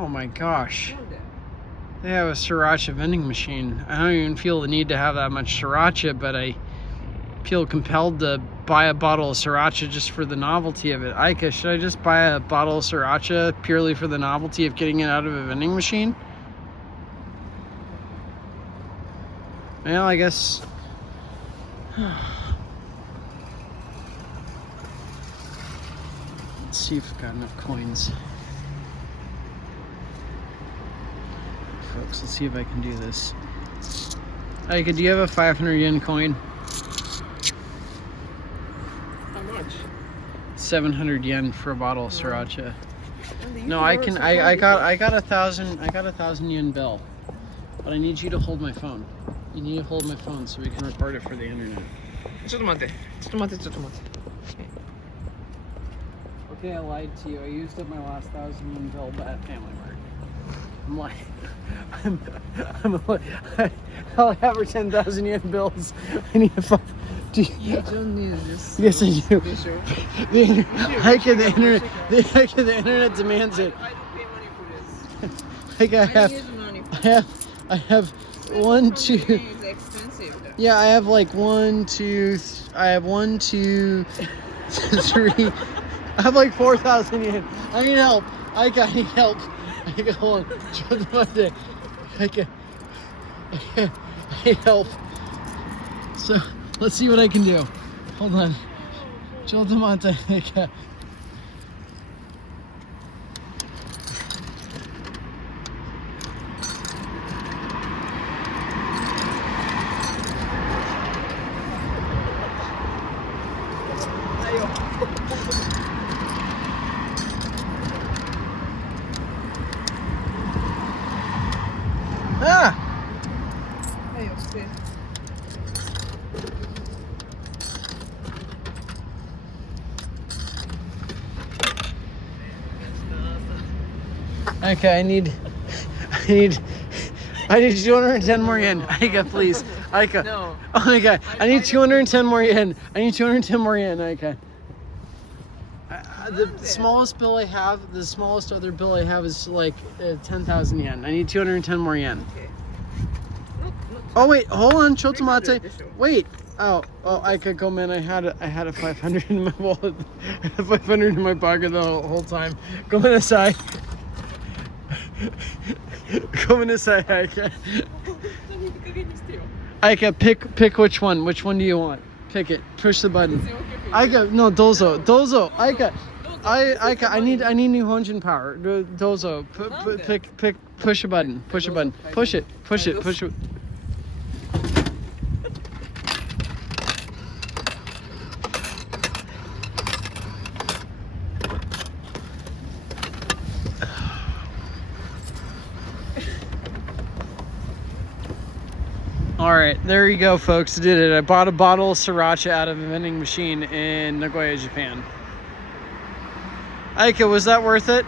Oh my gosh. They have a Sriracha vending machine. I don't even feel the need to have that much Sriracha, but I feel compelled to buy a bottle of Sriracha just for the novelty of it. Aika, should I just buy a bottle of Sriracha purely for the novelty of getting it out of a vending machine? Well, I guess... Let's see if I've got enough coins. Folks, let's see if I can do this. Aika, do you have a 500 yen coin? How much? 700 yen for a bottle of Sriracha. No, I can. I got a 1,000 yen bill, but I need you to hold my phone. You need to hold my phone so we can record it for the internet. Okay, I lied to you. I used up my last 1,000 yen bill at Family Mart. I'm lying. I'll have her 10,000 yen bills. I need to fuck. You don't need this. Yes, I do. The internet demands it. I don't pay money for this. Like I have one, two. It's expensive. Yeah, I have like 1, 2. I have 1, 2, 3. I have like 4,000 yen. I need help. I need help. I need hold on. I need help. So let's see what I can do. Hold on. Ah! Okay, I need 210 more yen. Aika, please. Aika. No. Oh my god. I need 210 more yen. Aika. The smallest bill I have, the smallest other bill I have is like 10,000 yen. I need 210 more yen. Okay. Oh wait, hold on, Chotomate. Wait. Oh, Aika, go man. I had a 500 in my wallet. I had 500 in my pocket the whole time. Go on aside. Go on aside, Aika. Aika, pick which one. Which one do you want? Pick it. Push the button. Aika, no, dozo. Aika. Aika, I need Nihonjin power. Dozo. Push a button. Push it. Alright, there you go, folks. I did it. I bought a bottle of Sriracha out of a vending machine in Nagoya, Japan. Aika, was that worth it?